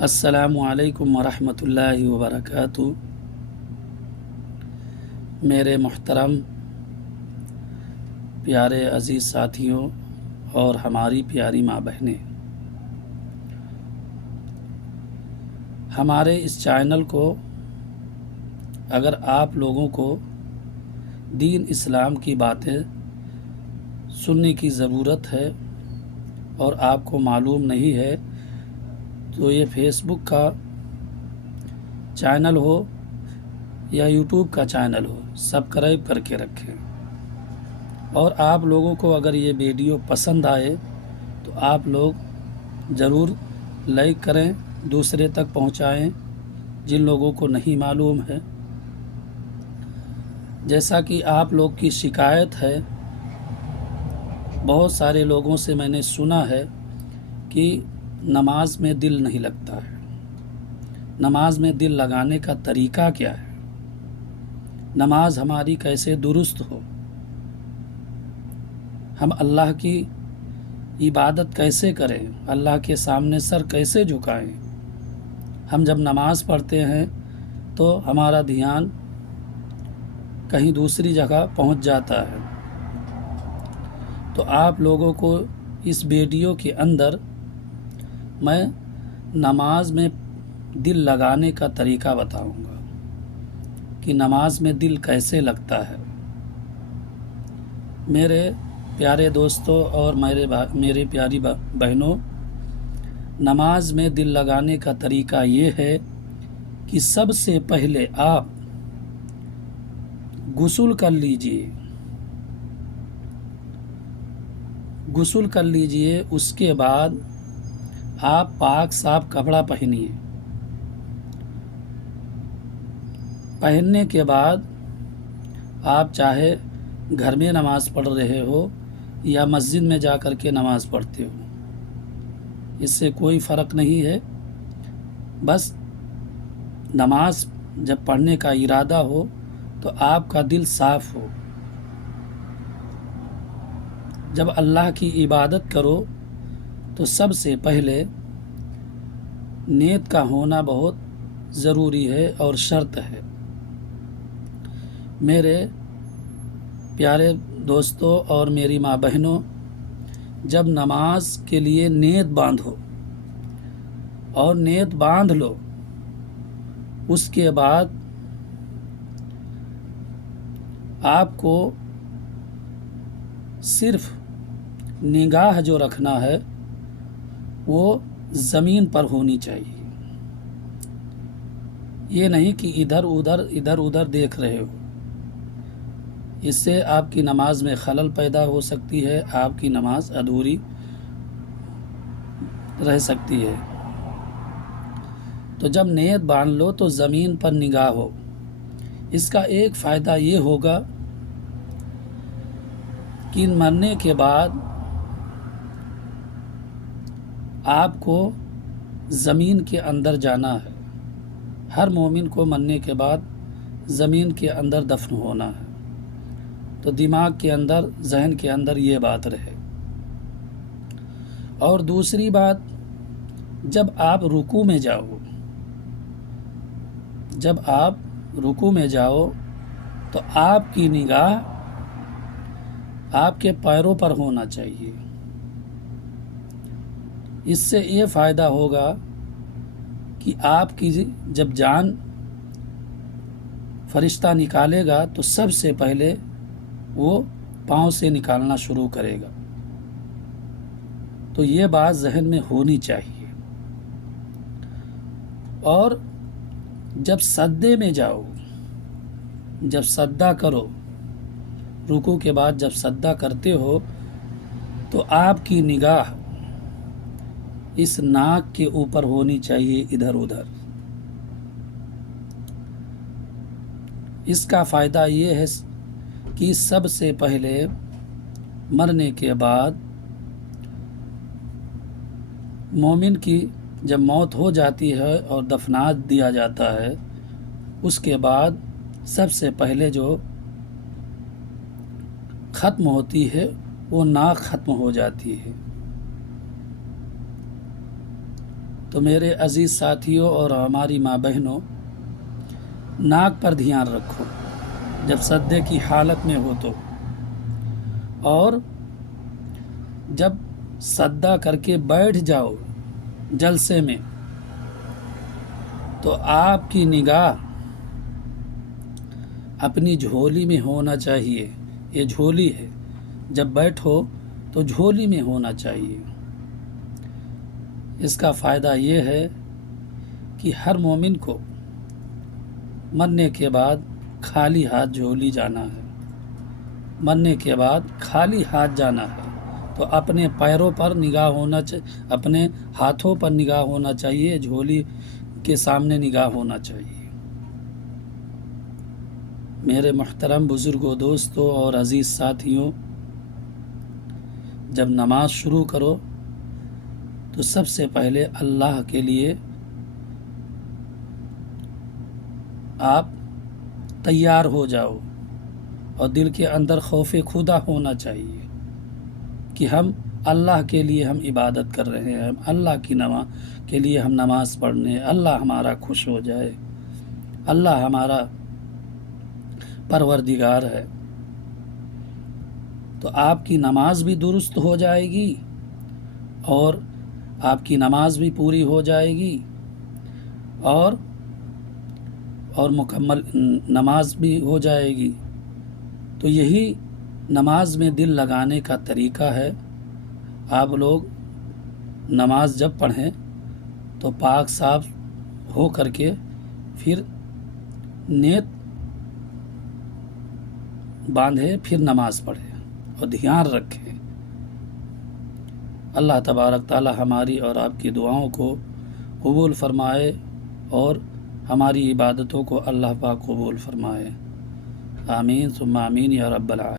السلام علیکم ورحمۃ اللہ وبرکاتہ۔ میرے محترم پیارے عزیز ساتھیوں اور ہماری پیاری ماں بہنیں، ہمارے اس چینل کو اگر آپ لوگوں کو دین اسلام کی باتیں سننے کی ضرورت ہے اور آپ کو معلوم نہیں ہے تو یہ فیس بک کا چینل ہو یا یوٹیوب کا چینل ہو، سبسکرائب کر کے رکھیں۔ اور آپ لوگوں کو اگر یہ ویڈیو پسند آئے تو آپ لوگ ضرور لائک کریں، دوسرے تک پہنچائیں جن لوگوں کو نہیں معلوم ہے۔ جیسا کہ آپ لوگ کی شکایت ہے، بہت سارے لوگوں سے میں نے سنا ہے کہ نماز میں دل نہیں لگتا ہے۔ نماز میں دل لگانے کا طریقہ کیا ہے؟ نماز ہماری کیسے درست ہو؟ ہم اللہ کی عبادت کیسے کریں؟ اللہ کے سامنے سر کیسے جھکائیں؟ ہم جب نماز پڑھتے ہیں تو ہمارا دھیان کہیں دوسری جگہ پہنچ جاتا ہے۔ تو آپ لوگوں کو اس ویڈیو کے اندر میں نماز میں دل لگانے کا طریقہ بتاؤں گا کہ نماز میں دل کیسے لگتا ہے۔ میرے پیارے دوستوں اور میرے پیاری بہنوں، نماز میں دل لگانے کا طریقہ یہ ہے کہ سب سے پہلے آپ غسل کر لیجئے۔ غسل کر لیجئے، اس کے بعد آپ پاک صاف کپڑا پہنیے۔ پہننے کے بعد آپ چاہے گھر میں نماز پڑھ رہے ہو یا مسجد میں جا کر کے نماز پڑھتے ہو، اس سے کوئی فرق نہیں ہے۔ بس نماز جب پڑھنے کا ارادہ ہو تو آپ کا دل صاف ہو۔ جب اللہ کی عبادت کرو تو سب سے پہلے نیت کا ہونا بہت ضروری ہے اور شرط ہے۔ میرے پیارے دوستوں اور میری ماں بہنوں، جب نماز کے لیے نیت باندھو اور نیت باندھ لو، اس کے بعد آپ کو صرف نگاہ جو رکھنا ہے وہ زمین پر ہونی چاہیے۔ یہ نہیں کہ ادھر ادھر دیکھ رہے ہو، اس سے آپ کی نماز میں خلل پیدا ہو سکتی ہے، آپ کی نماز ادھوری رہ سکتی ہے۔ تو جب نیت باندھ لو تو زمین پر نگاہ ہو۔ اس کا ایک فائدہ یہ ہوگا کہ مرنے کے بعد آپ کو زمین کے اندر جانا ہے۔ ہر مومن کو مرنے کے بعد زمین کے اندر دفن ہونا ہے۔ تو دماغ کے اندر، ذہن کے اندر یہ بات رہے۔ اور دوسری بات، جب آپ رکوع میں جاؤ تو آپ کی نگاہ آپ کے پیروں پر ہونا چاہیے۔ اس سے یہ فائدہ ہوگا کہ آپ کی جب جان فرشتہ نکالے گا تو سب سے پہلے وہ پاؤں سے نکالنا شروع کرے گا۔ تو یہ بات ذہن میں ہونی چاہیے۔ اور جب سجدے میں جاؤ، جب سجدہ کرو، رکوع کے بعد جب سجدہ کرتے ہو تو آپ کی نگاہ اس ناک کے اوپر ہونی چاہیے، ادھر ادھر۔ اس کا فائدہ یہ ہے کہ سب سے پہلے مرنے کے بعد مومن کی جب موت ہو جاتی ہے اور دفنا دیا جاتا ہے، اس کے بعد سب سے پہلے جو ختم ہوتی ہے وہ ناک ختم ہو جاتی ہے۔ تو میرے عزیز ساتھیوں اور ہماری ماں بہنوں، ناک پر دھیان رکھو جب سجدے کی حالت میں ہو تو، اور جب سجدہ کر کے بیٹھ جاؤ جلسے میں تو آپ کی نگاہ اپنی جھولی میں ہونا چاہیے. یہ جھولی ہے، جب بیٹھو تو جھولی میں ہونا چاہیے. اس کا فائدہ یہ ہے کہ ہر مومن کو مرنے کے بعد خالی ہاتھ جھولی جانا ہے. مرنے کے بعد خالی ہاتھ جانا ہے تو اپنے پیروں پر نگاہ ہونا چاہیے، اپنے ہاتھوں پر نگاہ ہونا چاہیے، جھولی کے سامنے نگاہ ہونا چاہیے. میرے محترم بزرگوں، دوستوں اور عزیز ساتھیوں، جب نماز شروع کرو تو سب سے پہلے اللہ کے لیے آپ تیار ہو جاؤ، اور دل کے اندر خوف خدا ہونا چاہیے کہ ہم اللہ کے لیے ہم عبادت کر رہے ہیں، اللہ کی کے لیے ہم نماز پڑھنے، اللہ ہمارا خوش ہو جائے، اللہ ہمارا پروردگار ہے. تو آپ کی نماز بھی درست ہو جائے گی، اور آپ کی نماز بھی پوری ہو جائے گی، اور مکمل نماز بھی ہو جائے گی. تو یہی نماز میں دل لگانے کا طریقہ ہے. آپ لوگ نماز جب پڑھیں تو پاک صاف ہو کر کے پھر نیت باندھے، پھر نماز پڑھیں اور دھیان رکھیں. اللہ تبارک تعالی ہماری اور آپ کی دعاؤں کو قبول فرمائے، اور ہماری عبادتوں کو اللہ پاک قبول فرمائے. آمین ثم آمین یا رب العالمین.